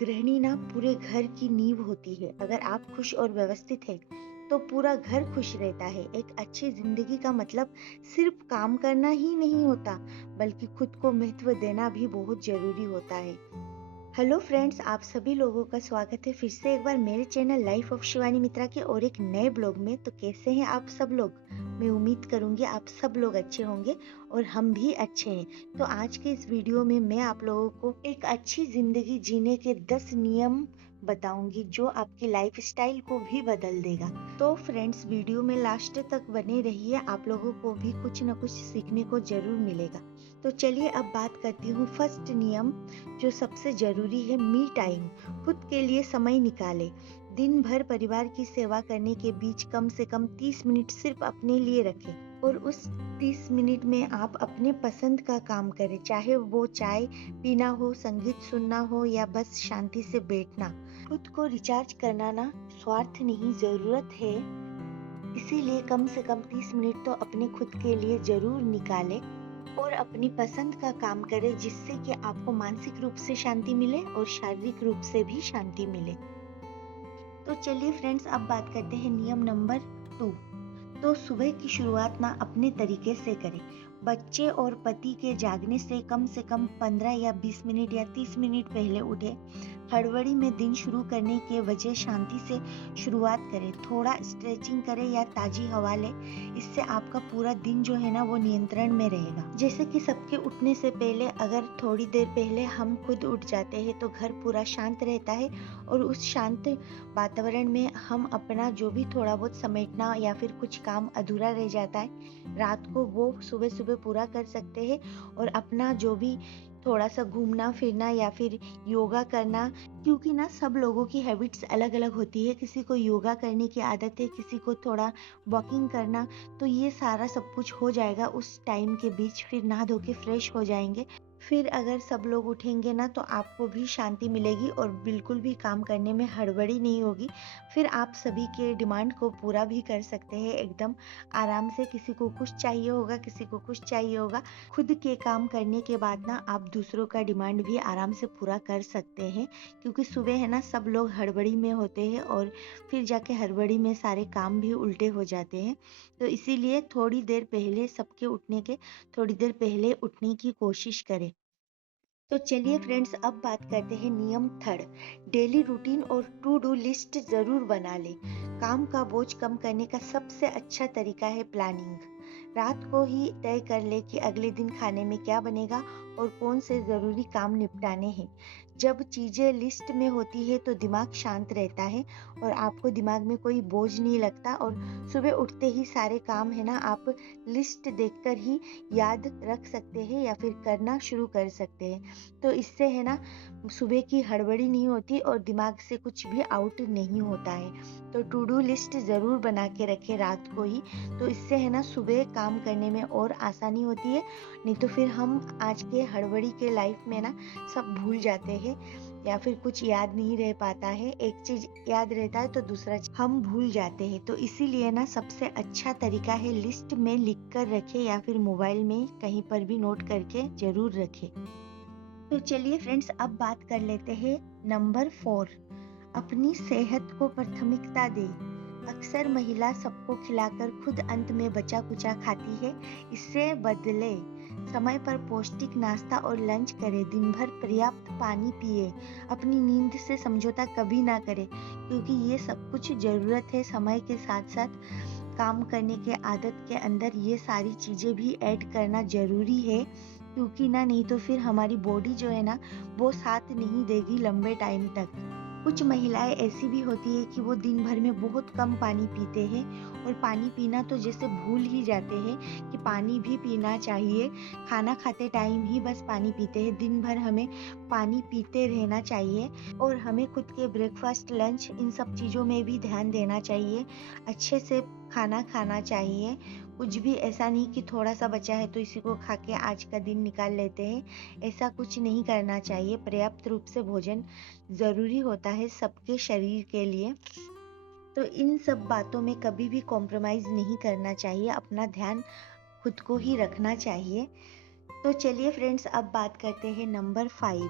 गृहिणी ना पूरे घर की नींव होती है। अगर आप खुश और व्यवस्थित हैं, तो पूरा घर खुश रहता है। एक अच्छी जिंदगी का मतलब सिर्फ काम करना ही नहीं होता, बल्कि खुद को महत्व देना भी बहुत जरूरी होता है। हेलो फ्रेंड्स, आप सभी लोगों का स्वागत है फिर से एक बार मेरे चैनल लाइफ ऑफ शिवानी मित्रा के और एक नए ब्लॉग में। तो कैसे हैं आप सब लोग? मैं उम्मीद करूंगी आप सब लोग अच्छे होंगे और हम भी अच्छे हैं। तो आज के इस वीडियो में मैं आप लोगों को एक अच्छी जिंदगी जीने के 10 नियम बताऊंगी जो आपकी लाइफ स्टाइल को भी बदल देगा। तो फ्रेंड्स, वीडियो में लास्ट तक बने रहिए, आप लोगों को भी कुछ न कुछ सीखने को जरूर मिलेगा। तो चलिए अब बात करती हूँ फर्स्ट नियम, जो सबसे जरूरी है, मी टाइम। खुद के लिए समय निकालें। दिन भर परिवार की सेवा करने के बीच कम से कम 30 मिनट सिर्फ अपने लिए रखें और उस 30 मिनट में आप अपने पसंद का काम करें, चाहे वो चाय पीना हो, संगीत सुनना हो या बस शांति से बैठना। खुद को रिचार्ज करना ना स्वार्थ नहीं, जरूरत है। इसीलिए कम से कम 30 मिनट तो अपने खुद के लिए जरूर निकालें और अपनी पसंद का काम करें, जिससे कि आपको मानसिक रूप से शांति मिले और शारीरिक रूप से भी शांति मिले। तो चलिए फ्रेंड्स, अब बात करते हैं नियम नंबर 2। तो सुबह की शुरुआत ना अपने तरीके से करें। बच्चे और पति के जागने से कम 15 या 20 मिनट या 30 मिनट पहले उठे। हड़बड़ी में दिन शुरू करने के वजह शांति से शुरुआत करें। थोड़ा स्ट्रेचिंग करें या ताजी हवा लें। इससे आपका पूरा दिन जो है ना वो नियंत्रण में रहेगा। जैसे कि सबके उठने से पहले अगर थोड़ी देर पहले हम खुद उठ जाते हैं तो घर पूरा शांत रहता है और उस शांत वातावरण में हम अपना जो भी थोड़ा बहुत समेटना या फिर कुछ काम अधूरा रह जाता है, रात को वो सुबह सुबह पूरा कर सकते हैं। और अपना जो भी थोड़ा सा घूमना फिरना या फिर योगा करना, क्योंकि ना सब लोगों की हैबिट्स अलग अलग होती है। किसी को योगा करने की आदत है, किसी को थोड़ा वॉकिंग करना, तो ये सारा सब कुछ हो जाएगा उस टाइम के बीच। फिर नहा धो के फ्रेश हो जाएंगे। फिर अगर सब लोग उठेंगे ना तो आपको भी शांति मिलेगी और बिल्कुल भी काम करने में हड़बड़ी नहीं होगी। फिर आप सभी के डिमांड को पूरा भी कर सकते हैं एकदम आराम से। किसी को कुछ चाहिए होगा, किसी को कुछ चाहिए होगा। खुद के काम करने के बाद ना आप दूसरों का डिमांड भी आराम से पूरा कर सकते हैं, क्योंकि सुबह है ना सब लोग हड़बड़ी में होते हैं और फिर जाके हड़बड़ी में सारे काम भी उल्टे हो जाते हैं। तो इसीलिए थोड़ी देर पहले, सबके उठने के थोड़ी देर पहले उठने की कोशिश करें। तो चलिए फ्रेंड्स, अब बात करते हैं नियम थर्ड। डेली रूटीन और टू डू लिस्ट जरूर बना ले। काम का बोझ कम करने का सबसे अच्छा तरीका है प्लानिंग। रात को ही तय कर ले कि अगले दिन खाने में क्या बनेगा और कौन से जरूरी काम निपटाने हैं। जब चीजें लिस्ट में होती है तो दिमाग शांत रहता है और आपको दिमाग में कोई बोझ नहीं लगता। और सुबह उठते ही सारे काम है ना आप लिस्ट देखकर ही याद रख सकते हैं या फिर करना शुरू कर सकते हैं। तो इससे है ना सुबह की हड़बड़ी नहीं होती और दिमाग से कुछ भी आउट नहीं होता है। तो टू डू लिस्ट जरूर बना के रखें रात को ही, तो इससे है ना सुबह काम करने में और आसानी होती है। नहीं तो फिर हम आज के हड़बड़ी के लाइफ में ना सब भूल जाते हैं या फिर कुछ याद नहीं रह पाता है। एक चीज याद रहता है तो दूसरा चीज हम भूल जाते हैं। तो इसीलिए ना सबसे अच्छा तरीका है लिस्ट में लिख कर रखें या फिर मोबाइल में कहीं पर भी नोट करके जरूर रखें। तो चलिए फ्रेंड्स, अब बात कर लेते हैं नंबर 4। अपनी सेहत को प्राथमिकता दे। अक्सर महिला सबको खिलाकर खुद अंत में बचा कुचा खाती है। इससे बदले। समय पर पौष्टिक नाश्ता और लंच करें। दिन भर पर्याप्त पानी पिए। अपनी नींद से समझौता कभी ना करें, क्योंकि ये सब कुछ जरूरत है। समय के साथ साथ काम करने के आदत के अंदर ये सारी चीजें भी ऐड करना जरूरी है, क्योंकि ना नहीं तो फिर हमारी बॉडी जो है ना वो साथ नहीं देगी लंबे टाइम तक। कुछ महिलाएं ऐसी भी होती है कि वो दिन भर में बहुत कम पानी पीते हैं और पानी पीना तो जैसे भूल ही जाते हैं कि पानी भी पीना चाहिए। खाना खाते टाइम ही बस पानी पीते हैं। दिन भर हमें पानी पीते रहना चाहिए और हमें खुद के ब्रेकफास्ट, लंच, इन सब चीज़ों में भी ध्यान देना चाहिए। अच्छे से खाना खाना चाहिए। कुछ भी ऐसा नहीं कि थोड़ा सा बचा है तो इसी को खा के आज का दिन निकाल लेते हैं। ऐसा कुछ नहीं करना चाहिए। पर्याप्त रूप से भोजन जरूरी होता है सबके शरीर के लिए। तो इन सब बातों में कभी भी कॉम्प्रोमाइज नहीं करना चाहिए। अपना ध्यान खुद को ही रखना चाहिए। तो चलिए फ्रेंड्स, अब बात करते हैं नंबर 5।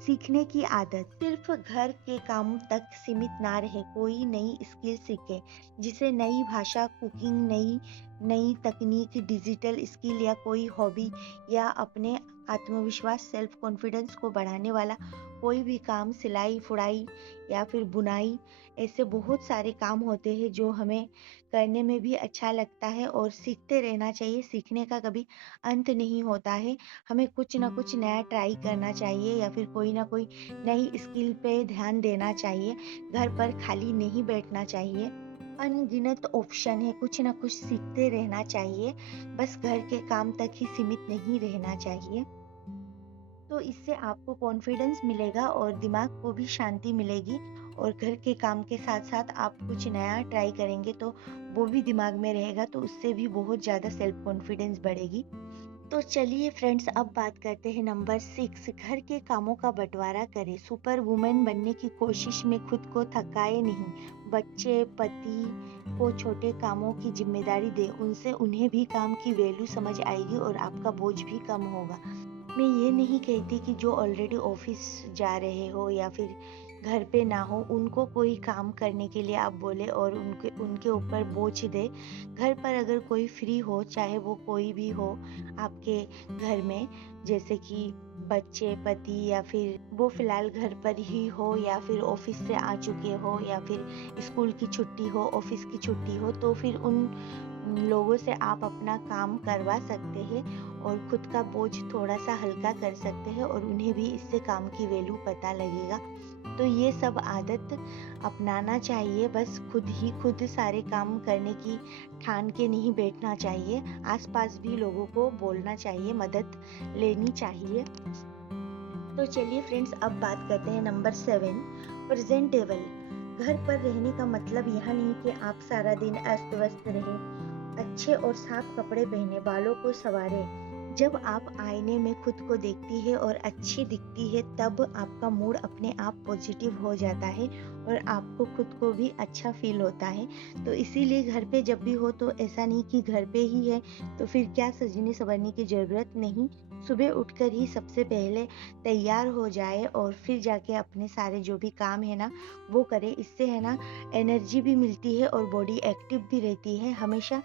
सीखने की आदत सिर्फ घर के कामों तक सीमित ना रहे, कोई नई स्किल सीखे, जिसे नई भाषा, कुकिंग, नई नई तकनीक, डिजिटल स्किल या कोई हॉबी या अपने आत्मविश्वास, सेल्फ कॉन्फिडेंस को बढ़ाने वाला कोई भी काम, सिलाई, फुड़ाई या फिर बुनाई, ऐसे बहुत सारे काम होते हैं जो हमें करने में भी अच्छा लगता है और सीखते रहना चाहिए। सीखने का कभी अंत नहीं होता है। हमें कुछ ना कुछ नया ट्राई करना चाहिए या फिर कोई ना कोई नई स्किल पे ध्यान देना चाहिए। घर पर खाली नहीं बैठना चाहिए। अनगिनत ऑप्शन है, कुछ ना कुछ सीखते रहना चाहिए। बस घर के काम तक ही सीमित नहीं रहना चाहिए। तो इससे आपको कॉन्फिडेंस मिलेगा और दिमाग को भी शांति मिलेगी, और घर के काम के साथ साथ आप कुछ नया ट्राई करेंगे तो वो भी दिमाग में रहेगा, तो उससे भी बहुत ज़्यादा सेल्फ कॉन्फिडेंस बढ़ेगी। तो चलिए फ्रेंड्स, अब बात करते हैं नंबर 6, घर के कामों का बंटवारा करें। सुपर वुमेन बनने की कोशिश में खुद को थकाए नहीं। बच्चे, पति को छोटे कामों की जिम्मेदारी दे, उनसे उन्हें भी काम की वैल्यू समझ आएगी और आपका बोझ भी कम होगा। मैं ये नहीं कहती कि जो ऑलरेडी ऑफिस जा रहे हो या फिर घर पे ना हो, उनको कोई काम करने के लिए आप बोले और उनके उनके ऊपर बोझ दे। घर पर अगर कोई फ्री हो, चाहे वो कोई भी हो आपके घर में, जैसे कि बच्चे, पति, या फिर वो फिलहाल घर पर ही हो या फिर ऑफिस से आ चुके हो या फिर स्कूल की छुट्टी हो, ऑफिस की छुट्टी हो, तो फिर उन लोगों से आप अपना काम करवा सकते हैं और खुद का बोझ थोड़ा सा हल्का कर सकते हैं और उन्हें भी इससे काम की वैल्यू पता लगेगा। तो ये सब आदत अपनाना चाहिए। बस खुद ही खुद सारे काम करने की ठान के नहीं बैठना चाहिए। आसपास भी लोगों को बोलना चाहिए, मदद लेनी चाहिए। तो चलिए फ्रेंड्स, अब बात करते हैं नंबर 7, प्रेजेंटेबल। घर पर रहने का मतलब यह नहीं कि आप सारा दिन अस्त व्यस्त रहें। अच्छे और साफ कपड़े पहने, बालों को संवारे। जब आप आईने में खुद को देखती है और अच्छी दिखती है, तब आपका मूड अपने आप पॉजिटिव हो जाता है और आपको खुद को भी अच्छा फील होता है। तो इसीलिए घर पे जब भी हो, तो ऐसा नहीं कि घर पे ही है तो फिर क्या सजने संवरने की जरूरत नहीं। सुबह उठकर ही सबसे पहले तैयार हो जाए और फिर जाके अपने सारे जो भी काम है ना वो करे। इससे है ना एनर्जी भी मिलती है और बॉडी एक्टिव भी रहती है। हमेशा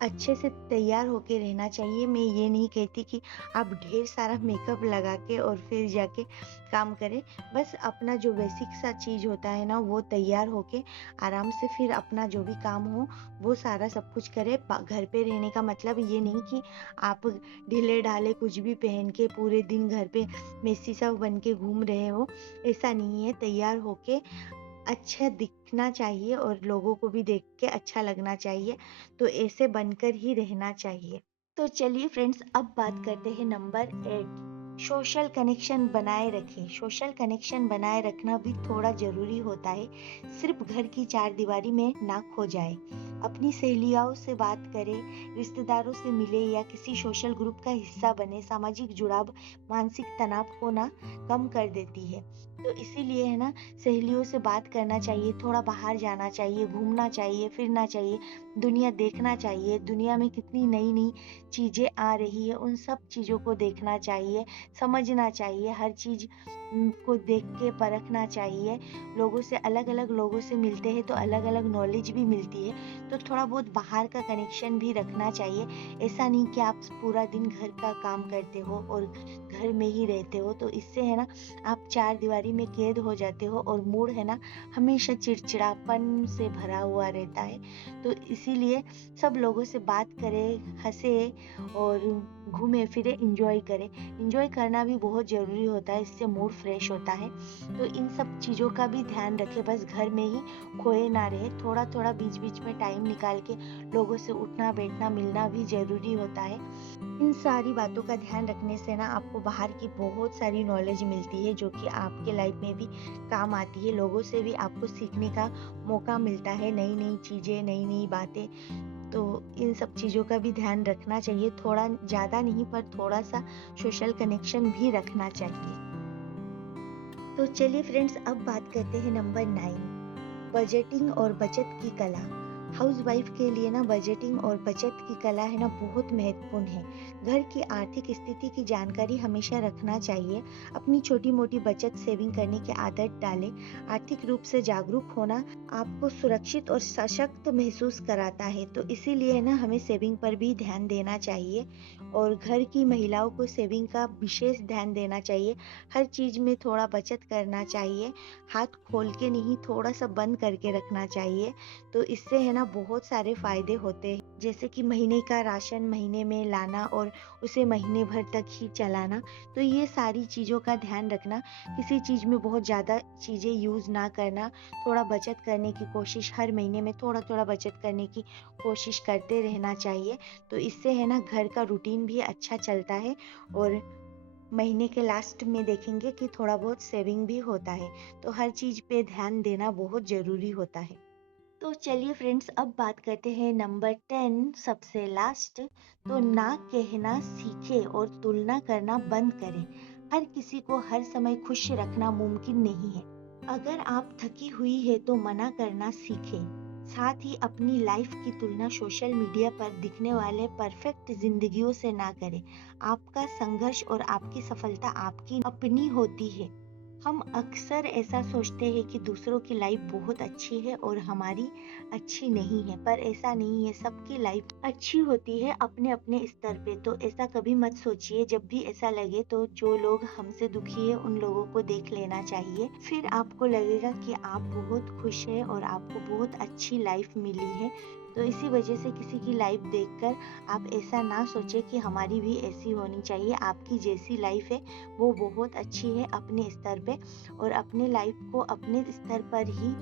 अच्छे से तैयार होके रहना चाहिए। मैं ये नहीं कहती कि आप ढेर सारा मेकअप लगा के और फिर जाके काम करें। बस अपना जो बेसिक सा चीज़ होता है ना, वो तैयार होके आराम से फिर अपना जो भी काम हो वो सारा सब कुछ करें। घर पे रहने का मतलब ये नहीं कि आप ढीले ढाले कुछ भी पहन के पूरे दिन घर पे मेसी सा बन के घूम रहे हो, ऐसा नहीं है। तैयार होके अच्छा दिखना चाहिए और लोगों को भी देख के अच्छा लगना चाहिए। तो ऐसे बनकर ही रहना चाहिए। तो चलिए फ्रेंड्स, अब बात करते हैं नंबर 8, सोशल कनेक्शन बनाए रखें। सोशल कनेक्शन बनाए रखना भी थोड़ा जरूरी होता है। सिर्फ घर की चार दीवारी में ना खो जाए। अपनी सहेलियों से बात करें, रिश्तेदारों से मिले या किसी सोशल ग्रुप का हिस्सा बने। सामाजिक जुड़ाव मानसिक तनाव को ना कम कर देती है। तो इसीलिए है ना, सहेलियों से बात करना चाहिए, थोड़ा बाहर जाना चाहिए, घूमना चाहिए, फिरना चाहिए, दुनिया देखना चाहिए। दुनिया में कितनी नई नई चीजें आ रही है, उन सब चीजों को देखना चाहिए, समझना चाहिए। हर चीज को देख के परखना चाहिए। लोगों से, अलग अलग लोगों से मिलते हैं तो अलग अलग नॉलेज भी मिलती है। तो थोड़ा बहुत बाहर का कनेक्शन भी रखना चाहिए। ऐसा नहीं कि आप पूरा दिन घर का काम करते हो और घर में ही रहते हो, तो इससे है ना आप चार दीवारी में कैद हो जाते हो और मूड है ना हमेशा चिड़चिड़ापन से भरा हुआ रहता है। तो इसीलिए सब लोगों से बात करें, हंसे और घूमे फिरे, इंजॉय करें। इंजॉय करना भी बहुत जरूरी होता है, इससे मूड फ्रेश होता है। तो इन सब चीज़ों का भी ध्यान रखें। बस घर में ही खोए ना रहे, थोड़ा थोड़ा बीच बीच में टाइम निकाल के लोगों से उठना बैठना मिलना भी जरूरी होता है। इन सारी बातों का ध्यान रखने से ना आपको बाहर की बहुत सारी नॉलेज मिलती है जो कि आपके लाइफ में भी काम आती है। लोगों से भी आपको सीखने का मौका मिलता है, नई नई चीज़ें, नई नई बातें। तो इन सब चीज़ों का भी ध्यान रखना चाहिए। थोड़ा ज़्यादा नहीं पर थोड़ा सा सोशल कनेक्शन भी रखना चाहिए। तो चलिए फ्रेंड्स, अब बात करते हैं नंबर 9, बजटिंग और बचत की कला। हाउसवाइफ के लिए ना बजटिंग और बचत की कला है ना बहुत महत्वपूर्ण है। घर की आर्थिक स्थिति की जानकारी हमेशा रखना चाहिए। अपनी छोटी मोटी बचत सेविंग करने की आदत डालें। आर्थिक रूप से जागरूक होना आपको सुरक्षित और सशक्त महसूस कराता है, तो इसीलिए है ना हमें सेविंग पर भी ध्यान देना चाहिए। और घर की महिलाओं को सेविंग का विशेष ध्यान देना चाहिए। हर चीज में थोड़ा बचत करना चाहिए। हाथ खोल के नहीं, थोड़ा सा बंद करके रखना चाहिए। तो इससे है ना बहुत सारे फायदे होते हैं, जैसे कि महीने का राशन महीने में लाना और उसे महीने भर तक ही चलाना। तो ये सारी चीज़ों का ध्यान रखना, किसी चीज़ में बहुत ज़्यादा चीज़ें यूज़ ना करना, थोड़ा बचत करने की कोशिश, हर महीने में थोड़ा थोड़ा बचत करने की कोशिश करते रहना चाहिए। तो इससे है ना घर का रूटीन भी अच्छा चलता है और महीने के लास्ट में देखेंगे कि थोड़ा बहुत सेविंग भी होता है। तो हर चीज़ पे ध्यान देना बहुत ज़रूरी होता है। तो चलिए फ्रेंड्स, अब बात करते हैं नंबर 10, सबसे लास्ट। तो ना कहना सीखे और तुलना करना बंद करें। हर किसी को हर समय खुश रखना मुमकिन नहीं है। अगर आप थकी हुई है तो मना करना सीखें। साथ ही अपनी लाइफ की तुलना सोशल मीडिया पर दिखने वाले परफेक्ट जिंदगियों से ना करें। आपका संघर्ष और आपकी सफलता आपकी अपनी होती है। हम अक्सर ऐसा सोचते हैं कि दूसरों की लाइफ बहुत अच्छी है और हमारी अच्छी नहीं है, पर ऐसा नहीं है। सबकी लाइफ अच्छी होती है अपने अपने स्तर पे। तो ऐसा कभी मत सोचिए। जब भी ऐसा लगे तो जो लोग हमसे दुखी है उन लोगों को देख लेना चाहिए। फिर आपको लगेगा कि आप बहुत खुश है और आपको बहुत अच्छी लाइफ मिली है। तो इसी वजह से किसी की लाइफ देखकर आप ऐसा ना सोचे कि हमारी भी ऐसी होनी चाहिए। आपकी जैसी लाइफ है वो बहुत अच्छी है अपने स्तर पे, और अपने लाइफ को अपने स्तर पर ही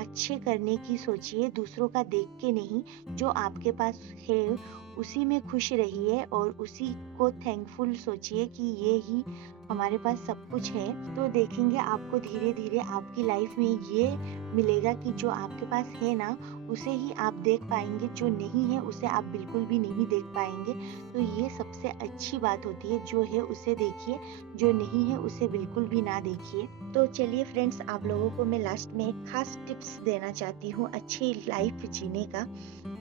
अच्छे करने की सोचिए, दूसरों का देख के नहीं। जो आपके पास है उसी में खुश रहिए और उसी को थैंकफुल सोचिए कि ये ही हमारे पास सब कुछ है। तो देखेंगे आपको धीरे धीरे आपकी लाइफ में ये मिलेगा कि जो आपके पास है ना उसे ही आप देख पाएंगे, जो नहीं है उसे आप बिल्कुल भी नहीं देख पाएंगे। तो ये सबसे अच्छी बात होती है, जो है उसे देखिए, जो नहीं है उसे बिल्कुल भी ना देखिए। तो चलिए फ्रेंड्स, आप लोगों को मैं लास्ट में एक खास टिप्स देना चाहती हूँ अच्छी लाइफ जीने का।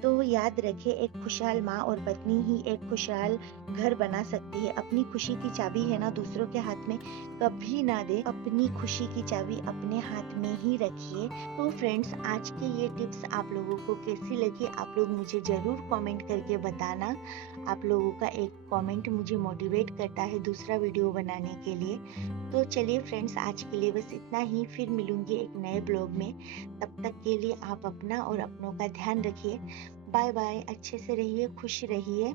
तो याद रखें, एक खुशहाल माँ और पत्नी ही एक खुशहाल घर बना सकती है। अपनी खुशी की चाबी है ना दूसरों के हाथ में कभी ना दे। अपनी खुशी की चाबी अपने हाथ में ही रखिए। तो फ्रेंड्स, आज के ये टिप्स आप लोगों को कैसी लगी आप लोग मुझे जरूर कमेंट करके बताना। आप लोगों का एक कमेंट मुझे मोटिवेट करता है दूसरा वीडियो बनाने के लिए। तो चलिए फ्रेंड्स, आज के लिए बस इतना ही। फिर मिलूंगी एक नए ब्लॉग में। तब तक के लिए आप अपना और अपनों का ध्यान रखिए। Bye bye. अच्छे से रहिए, खुश रहिए।